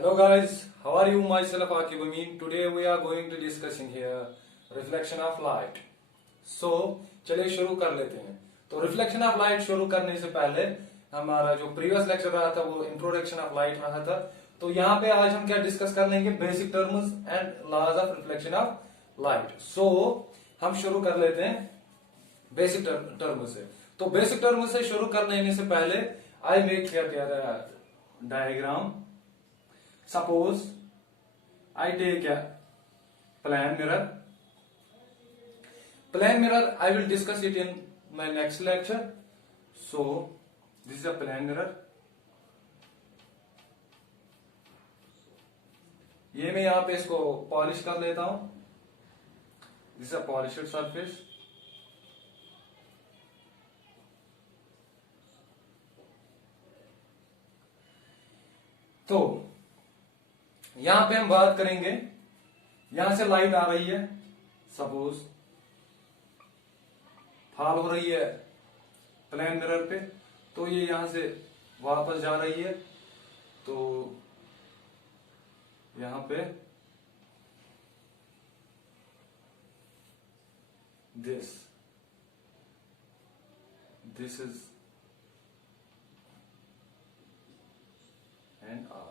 Hello guys, how are you? Myself Akib Amin. Today we are going to discussing here reflection of light. So चलिए शुरू कर लेते हैं। तो reflection of light शुरू करने से पहले हमारा जो प्रीवियस लेक्चर रहा था वो इंट्रोडक्शन ऑफ लाइट रहा था। तो यहाँ पे आज हम क्या डिस्कस कर लेंगे, basic terms and laws of reflection of light. So हम शुरू कर लेते हैं बेसिक टर्म से। तो बेसिक टर्म से शुरू करने से पहले I make here diagram. Suppose I take a plane mirror. Plane mirror I will discuss it in my next lecture. So this is a plane mirror. ये मैं यहाँ पे इसको पॉलिश कर लेता हूं। This is a polished surface. तो यहां पे हम बात करेंगे, यहां से लाइट आ रही है, सपोज फॉल हो रही है प्लेन मिरर पे, तो ये यहां से वापस जा रही है। तो यहां पे दिस इज एंड आर।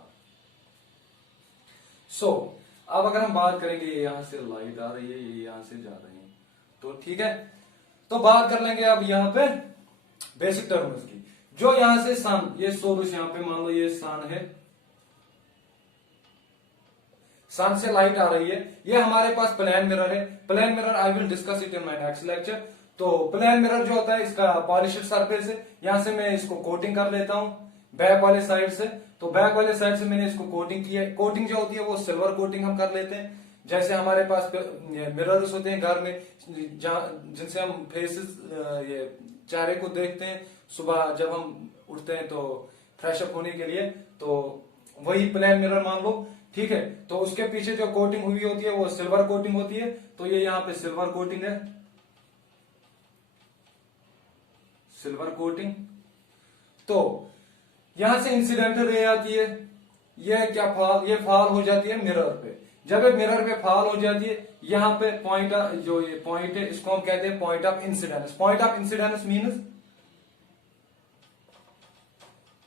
सो अब अगर हम बात करेंगे, यहां से लाइट आ रही है, ये यहां से जा रही है, तो ठीक है। तो बात कर लेंगे अब यहां पे बेसिक टर्म्स की। जो यहां से सन, ये सोर्स यहां पे मान लो ये सन है, सन से लाइट आ रही है, ये हमारे पास प्लेन मिरर है। Plane mirror I will discuss it in my next lecture. तो प्लेन मिरर जो होता है, इसका पॉलिश्ड सरफेस है, यहां से मैं इसको कोटिंग कर लेता हूं बैक वाले साइड से। तो बैक वाले साइड से मैंने इसको कोटिंग की है। कोटिंग जो होती है वो सिल्वर कोटिंग हम कर लेते हैं। जैसे हमारे पास मिरर्स होते हैं घर में, जिनसे हम फेसेस, ये चेहरे को देखते हैं सुबह जब हम उठते हैं तो फ्रेश अप होने के लिए, तो वही प्लेन मिरर मान लो, ठीक है। तो उसके पीछे जो कोटिंग हुई होती है वो सिल्वर कोटिंग होती है। तो ये यहाँ पे सिल्वर कोटिंग है, सिल्वर कोटिंग। तो यहां से इंसिडेंटल रे आती है, ये क्या ये फॉल हो जाती है मिरर पे। जब ये मिरर पे फॉल हो जाती है, यहां पे पॉइंट, जो ये पॉइंट है इसको हम कहते हैं point of incidence. Point of incidence means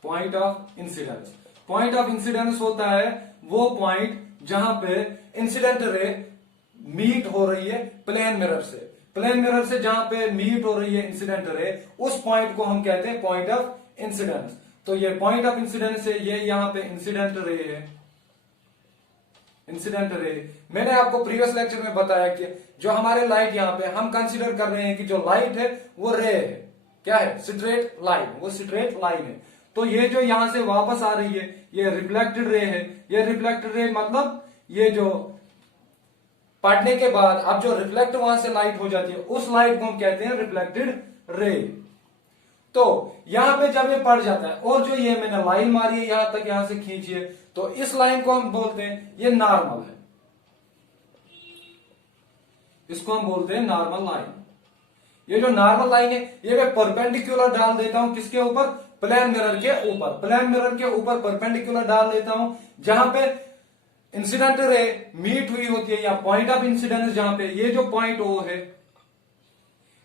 point of incidence. Point of incidence होता है वो पॉइंट जहां पे इंसिडेंट रे मीट हो रही है प्लेन मिरर से। प्लेन मिरर से जहां पे मीट हो रही है इंसिडेंट रे, उस पॉइंट को हम कहते हैं पॉइंट ऑफ इंसिडेंस। तो ये पॉइंट ऑफ इंसिडेंस है, ये यहां पे इंसिडेंट रे है, इंसिडेंट रे। मैंने आपको प्रीवियस लेक्चर में बताया कि जो हमारे लाइट यहां पे हम कंसीडर कर रहे हैं कि जो लाइट है वो रे है, क्या है, स्ट्रेट लाइन, वो स्ट्रेट लाइन है। तो ये जो यहां से वापस आ रही है ये रिफ्लेक्टेड रे है। ये रिफ्लेक्टेड रे मतलब ये जो पढ़ने के बाद अब जो रिफ्लेक्ट वहां से लाइट हो जाती है, उस लाइट को हम कहते हैं रिफ्लेक्टेड रे। तो यहां पे जब ये पड़ जाता है, और जो ये मैंने लाइन मारी है यहां तक, यहां से खींचिए, तो इस लाइन को हम बोलते हैं ये नॉर्मल है, इसको हम बोलते हैं नॉर्मल लाइन। ये जो नॉर्मल लाइन है ये मैं परपेंडिकुलर डाल देता हूं, किसके ऊपर, प्लेन मिरर के ऊपर। प्लेन मिरर के ऊपर परपेंडिकुलर डाल देता हूं, जहां पे इंसिडेंट रे मीट हुई होती है, या पॉइंट ऑफ इंसिडेंस जहां पे, ये जो पॉइंट ओ है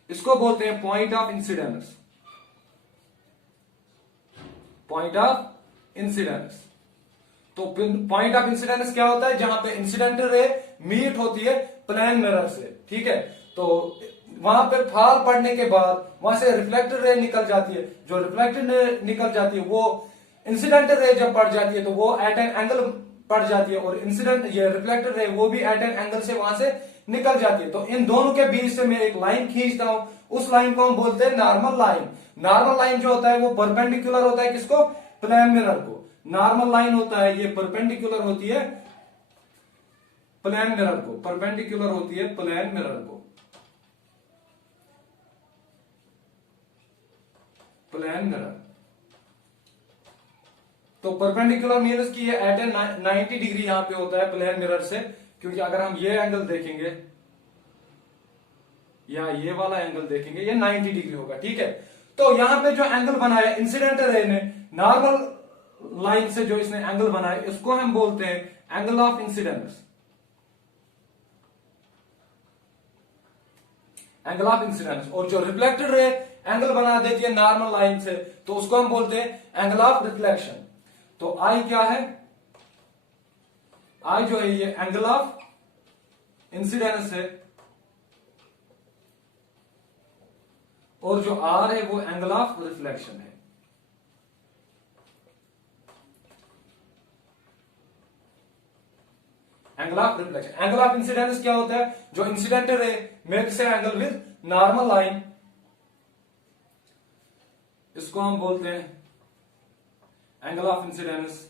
इसको बोलते हैं point of incidence, point of incidence. तो पॉइंट ऑफ इंसिडेंस क्या होता है, जहां पे इंसिडेंट रे मीट होती है प्लेन मिरर से, ठीक है। तो वहां पे फॉल पड़ने के बाद वहां से रिफ्लेक्टेड रे निकल जाती है। जो रिफ्लेक्टेड रे निकल जाती है वो इंसिडेंट रे जब पड़ जाती है तो वो एट एन एंगल पड़ जाती है, और इंसिडेंट ये रिफ्लेक्टेड रे वो भी एट एन एंगल से वहां से निकल जाती है। तो इन दोनों के बीच से मैं एक लाइन खींचता हूं, उस लाइन को हम बोलते हैं नॉर्मल लाइन। नॉर्मल लाइन जो होता है वो परपेंडिकुलर होता है किसको, प्लेन मिरर को। नॉर्मल लाइन होता है ये परपेंडिकुलर होती है प्लेन मिरर को, परपेंडिकुलर होती है प्लेन मिरर को, प्लेन मिरर। तो परपेंडिकुलर मीन्स की ये एट ए 90 डिग्री यहां पे होता है प्लेन मिरर से, क्योंकि अगर हम ये एंगल देखेंगे या ये वाला एंगल देखेंगे ये 90 डिग्री होगा, ठीक है। तो यहां पे जो एंगल बनाया इंसिडेंट रे ने नॉर्मल लाइन से जो इसने एंगल बनाया इसको हम बोलते हैं angle of incidence. Angle of incidence. और जो रिफ्लेक्टेड रे एंगल बना देती है नॉर्मल लाइन से तो उसको हम बोलते हैं एंगल ऑफ रिफ्लेक्शन। तो आई क्या है, आई जो है ये एंगल ऑफ इंसिडेंस है और जो आर है वो एंगल ऑफ रिफ्लेक्शन है। Angle of reflection. Angle of incidence क्या होता है, जो incident ray makes angle with normal line, इसको हम बोलते हैं angle of incidence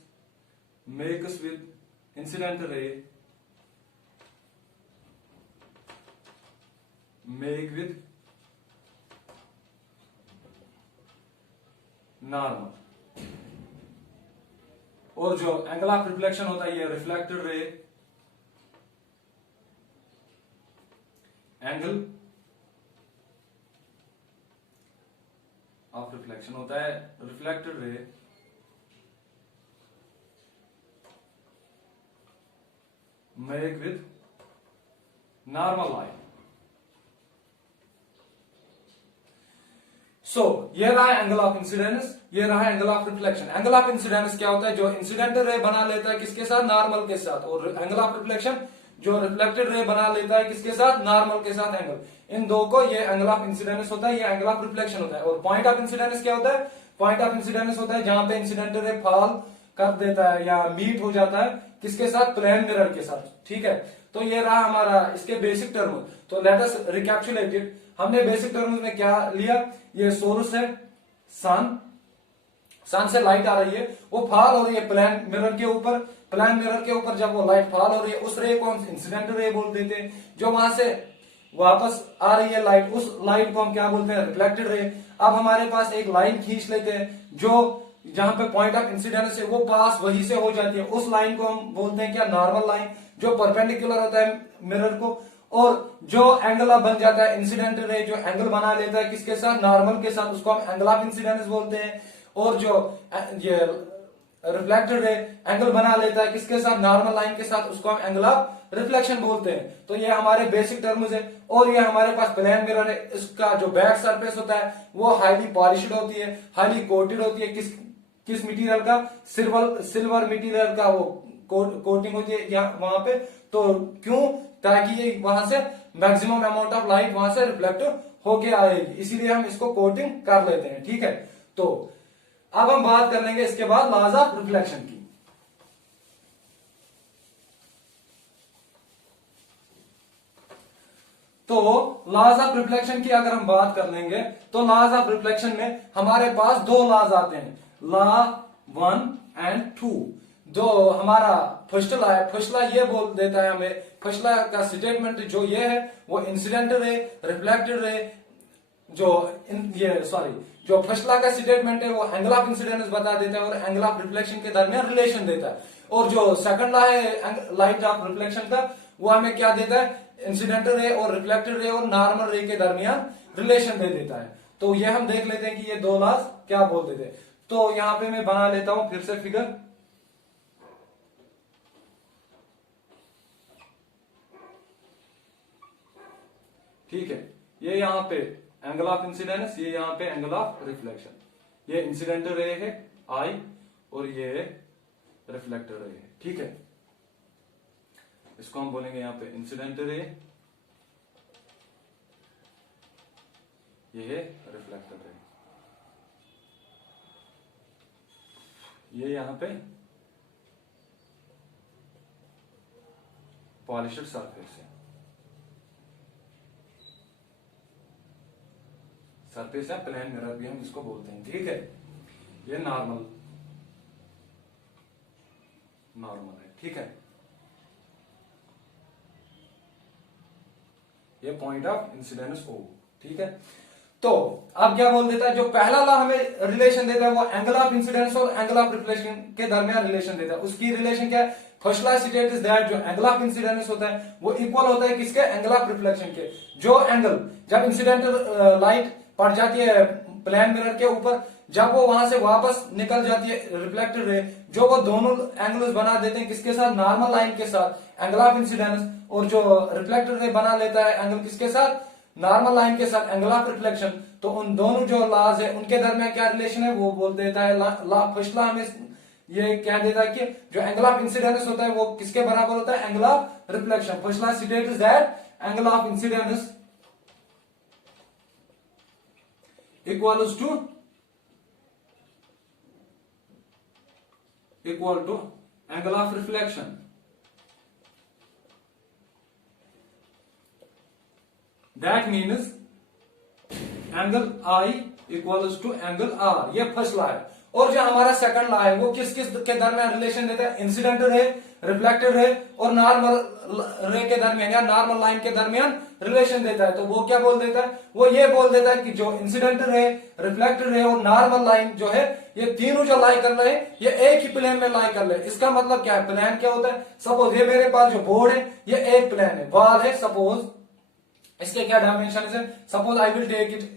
makes with incident ray make with normal. और जो एंगल ऑफ रिफ्लेक्शन होता है ये reflected ray angle of reflection होता है reflected ray make with normal line. So ये रहा एंगल ऑफ इंसिडेंस, ये रहा angle of reflection. Angle of incidence क्या होता है, जो इंसिडेंट रे बना लेता है किसके साथ, नॉर्मल के साथ। और एंगल ऑफ रिफ्लेक्शन जो रिफ्लेक्टेड रे बना लेता है किसके साथ, नॉर्मल के साथ एंगल। इन दो को ये एंगल ऑफ इंसिडेंस होता है, ये एंगल ऑफ रिफ्लेक्शन होता है। और पॉइंट ऑफ इंसिडेंस क्या होता है, पॉइंट ऑफ इंसिडेंस होता है जहां पे इंसिडेंट रे फॉल कर देता है या मीट हो जाता है किसके साथ, प्लेन मिरर के साथ। ठीक है, तो ये रहा हमारा इसके बेसिक टर्म। तो लेट अस रिकैप्चुलेट इट। हमने बेसिक टर्म्स में क्या लिया, ये सोर्स है सन, सन से लाइट आ रही है, वो फॉल हो रही है प्लेन मिरर के ऊपर। प्लेन मिरर के ऊपर जब वो लाइट फॉल हो रही है उस रे को हम इंसिडेंट रे बोल देते हैं। जो वहां से वापस आ रही है लाइट, उस लाइट को हम क्या बोलते हैं, रिफ्लेक्टेड रे। अब हमारे पास एक लाइन खींच लेते हैं जो जहां पे पॉइंट ऑफ इंसिडेंस है वो पास वहीं से हो जाती है, उस लाइन को हम बोलते हैं क्या, नॉर्मल लाइन, जो परपेंडिकुलर होता है मिरर को। और जो एंगल अब बन जाता है इंसिडेंट रे, जो एंगल बना लेता है किसके साथ, नॉर्मल के साथ, उसको हम एंगल ऑफ इंसिडेंस बोलते हैं। और जो ये रिफ्लेक्टेड रे एंगल बना लेता है किसके साथ, नॉर्मल लाइन के साथ, उसको हम एंगल ऑफ रिफ्लेक्शन बोलते हैं। तो ये हमारे बेसिक टर्म्स है। और ये हमारे पास प्लेन मिरर है, इसका जो बैक सरफेस होता है वो हाईली पॉलिश्ड होती है, हाईली कोटेड होती है। किस मटेरियल का, सिल्वर मटेरियल का वो कोटिंग होती है यहाँ वहां पे। तो क्यों, ताकि ये वहां से मैक्सिमम अमाउंट ऑफ लाइट वहां से रिफ्लेक्ट होके आएगी, इसीलिए हम इसको कोटिंग कर लेते हैं। ठीक है, तो अब हम बात कर लेंगे इसके बाद लॉज ऑफ रिफ्लेक्शन की। तो लॉज ऑफ रिफ्लेक्शन की अगर हम बात कर लेंगे तो लॉज ऑफ रिफ्लेक्शन में हमारे पास दो लॉज आते हैं, लॉ 1 एंड 2। जो हमारा फर्स्ट लॉ है, फर्स्ट लॉ ये बोल देता है हमें, फर्स्ट लॉ का स्टेटमेंट जो ये है वो इंसिडेंट रे, रिफ्लेक्टेड रे, जो फर्स्ट लॉ का स्टेटमेंट है वो एंगल ऑफ इंसिडेंस बता देता है और एंगल ऑफ रिफ्लेक्शन के दरमियान रिलेशन देता है। और जो सेकंड लॉ है लाइट ऑफ रिफ्लेक्शन का, वो हमें क्या देता है, इंसिडेंट रे और रिफ्लेक्टेड रे और नॉर्मल रे के दरमियान रिलेशन दे देता है। तो ये हम देख लेते हैं कि ये दो लॉज क्या बोल देते हैं। तो यहां पे मैं बना लेता हूं फिर से फिगर। ठीक है, ये यहां पे एंगल ऑफ इंसिडेंस, ये यहां पे एंगल ऑफ रिफ्लेक्शन। ये इंसिडेंट रे है आई और ये रिफ्लेक्टेड रे है। ठीक है, इसको हम बोलेंगे यहां पे इंसिडेंट रे, ये रिफ्लेक्टेड रे, ये यहां पे पॉलिश्ड सरफेस है, सरफेस है, प्लेन मिरर भी हम इसको बोलते हैं। ठीक है, ये नॉर्मल है। ठीक है, ये पॉइंट ऑफ इंसिडेंस ओ। ठीक है, तो अब क्या बोल देता है, जो पहला लॉ हमें रिलेशन देता है वो एंगल ऑफ इंसिडेंस और एंगल ऑफ रिफ्लेक्शन के दरमियान रिलेशन देता है। उसकी रिलेशन क्या है, फर्स्ट लॉ स्टेट्स दैट जो एंगल ऑफ इंसिडेंस होता है वो इक्वल होता है किसके, एंगल ऑफ रिफ्लेक्शन के। जो एंगल जब इंसिडेंट लाइट पड़ जाती है प्लेन मिरर के ऊपर जब वो वहां से वापस निकल जाती है रिफ्लेक्टेड रे, जो वो दोनों एंगल्स बना देते हैं किसके साथ, नॉर्मल लाइन के साथ, एंगल ऑफ इंसिडेंस, और जो रिफ्लेक्टेड रे बना लेता है एंगल किसके साथ, नॉर्मल लाइन के साथ, एंगल ऑफ रिफ्लेक्शन। तो उन दोनों जो लॉज है उनके दरमियान क्या रिलेशन है, वो बोल देता है फर्स्ट लॉ हमें ये कह देता है कि जो एंगल ऑफ इंसिडेंस होता है वो किसके बराबर होता है, angle of reflection. First law states that angle of incidence equals to angle of reflection. That means angle I equals to angle R, ये फर्स्ट लॉ है। और जो हमारा सेकंड लॉ है वो किस किस के दरमियान रिलेशन देता है, इंसिडेंट रे, रिफ्लेक्टेड रे और नॉर्मल रे के दरमियान या नॉर्मल लाइन के दरमियान रिलेशन देता है। तो वो क्या बोल देता है, वो ये बोल देता है कि जो इंसिडेंट रे, रिफ्लेक्टेड रे और नॉर्मल लाइन जो है ये तीनों जो लाई कर रहे हैं ये एक ही प्लेन में लाई कर रहे हैं। इसका मतलब क्या है, प्लेन क्या होता है, सपोज ये मेरे पास जो बोर्ड है ये एक प्लेन है, वॉल है, सपोज इसके क्या डायमेंशन है, suppose I will take it,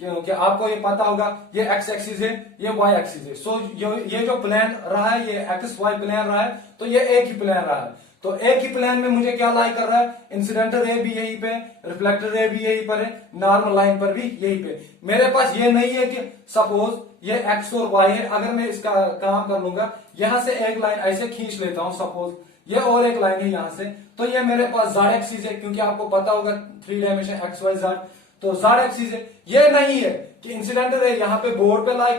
क्योंकि आपको ये पता होगा ये एक्स एक्सिस है, ये वाई एक्सिस है। सो ये जो प्लेन रहा है ये एक्स वाई प्लेन रहा है, तो ये एक ही प्लेन रहा है। तो एक ही प्लेन में मुझे क्या लाई कर रहा है, इंसिडेंट रे भी यहीं पे, रिफ्लेक्टेड रे भी यहीं पर है, नॉर्मल लाइन पर भी यहीं पे। मेरे पास ये नहीं है कि सपोज ये एक्स और वाई है, अगर मैं इसका काम कर लूंगा, यहां से एक लाइन ऐसे खींच लेता हूं, सपोज ये और एक लाइन है यहां से, तो ये मेरे पास जेड एक्सिस है, क्योंकि आपको पता होगा 3 डायमेंशन एक्स वाई जेड, तो जेड एक्सिस है। ये नहीं है कि इंसिडेंट रे यहाँ पे बोर्ड पे लाई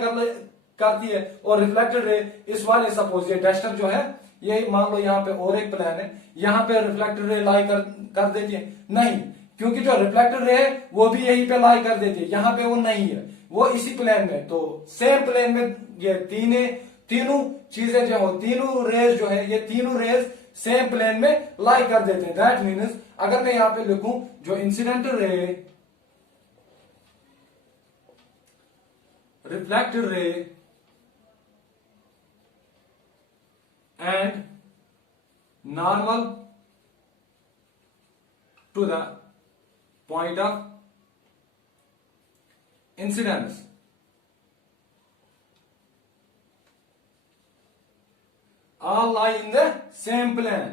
करती है और रिफ्लेक्टेड रे इस वाले, सपोज ये डस्टर जो है ये मान लो यहाँ पे और एक प्लेन है, यहाँ पे रिफ्लेक्टेड रे लाई कर देती है, नहीं, क्योंकि जो रिफ्लेक्टेड रे है वो भी यहीं पे लाई कर देती है, यहाँ पे वो नहीं है, वो इसी प्लेन में। तो सेम प्लेन में ये तीनों चीजें जो हो, तीनों रेज जो है, ये तीनों रेज सेम प्लेन में लाई कर देते हैं। दैट मीन्स अगर मैं यहां पे लिखूं जो incident ray, reflected ray and normal to the point of incidence, all lie in the same plane.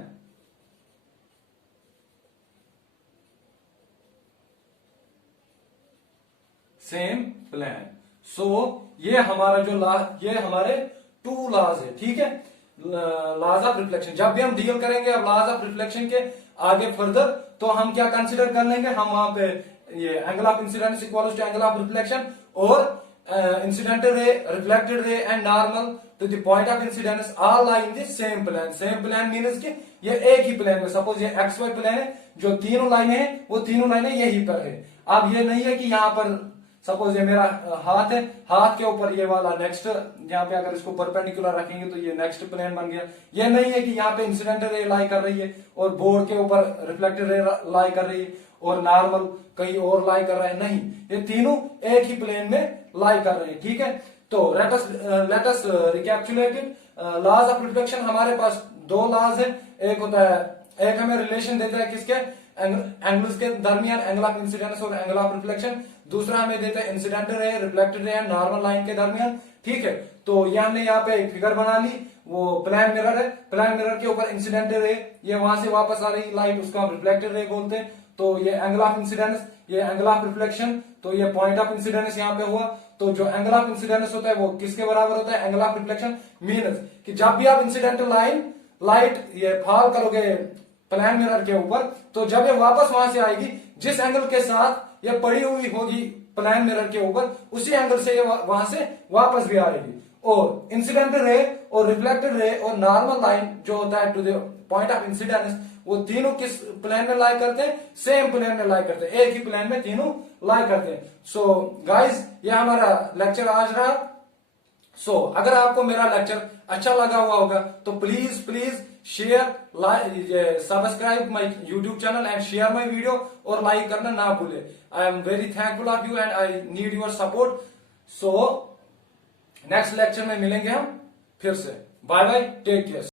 Same plane. So ये हमारा जो लॉ, ये हमारे 2 लॉज है, ठीक है, लॉज ऑफ रिफ्लेक्शन। जब भी हम डील करेंगे अब लॉज ऑफ रिफ्लेक्शन के आगे फर्दर, तो हम क्या कंसीडर कर लेंगे, हम वहां पे ये angle of incidence equals to angle of reflection और incident ray, reflected ray and normal to the point of incidence all lie in the same plane. Same plane means कि ये एक ही प्लेन में, सपोज ये एक्स वाई प्लेन है, जो तीनों लाइनें हैं वो तीनों लाइनें यहीं पर है। अब ये नहीं है कि यहाँ पर सपोज ये मेरा हाथ है, हाथ के ऊपर ये वाला नेक्स्ट, यहाँ पे अगर इसको परपेंडिकुलर रखेंगे तो ये नेक्स्ट प्लेन बन गया। ये नहीं है कि यहाँ पे इंसिडेंट रे लाई कर रही है और बोर्ड के ऊपर रिफ्लेक्टेड रे लाई कर रही है और नॉर्मल कहीं और लाई कर रहा है, नहीं, ये तीनों एक ही प्लेन में लाई कर रहे हैं, ठीक है। तो let us recapitulate it. Laws of reflection हमारे पास 2 लॉज है, एक होता है, एक हमें रिलेशन देता है किसके, एंगल्स के दरमियान, एंगल ऑफ इंसिडेंस और एंगल ऑफ रिफ्लेक्शन। दूसरा हमें देता है incident ray, reflected ray and normal line के दरमियान, ठीक है। तो ये हमने यहाँ पे फिगर बना ली, वो प्लेन मिरर है, प्लेन मिरर के ऊपर इंसिडेंट रे, ये वहां से वापस आ रही लाइट, उसको हम रिफ्लेक्टेड रे बोलते हैं। तो ये एंगल ऑफ इंसिडेंस, ये एंगल ऑफ रिफ्लेक्शन, तो ये पॉइंट ऑफ इंसिडेंस यहाँ पे हुआ। तो जो एंगल ऑफ इंसिडेंस होता है वो किसके बराबर होता है, एंगल ऑफ रिफ्लेक्शन। मीन्स कि जब भी आप इंसिडेंट लाइट ये फॉल करोगे प्लेन मिरर के ऊपर, तो जब ये वापस वहां से आएगी, जिस एंगल के साथ ये पड़ी हुई होगी प्लेन मिरर के ऊपर, उसी एंगल से ये वहां से वापस भी आएगी। और इंसिडेंट रे और रिफ्लेक्टेड रे और नॉर्मल लाइन जो होता है to the point of incidence, वो तीनों किस प्लेन में लाई करते हैं, सेम प्लेन में लाई करते हैं, एक ही प्लेन में तीनों लाई करते हैं। सो गाइस ये हमारा लेक्चर आज रहा। सो अगर आपको मेरा लेक्चर अच्छा लगा हुआ होगा तो please share, subscribe my YouTube channel and share my video और लाइक करना ना भूले। I am very thankful of you and I need your support. So next lecture में मिलेंगे हम फिर से। Bye bye, take care.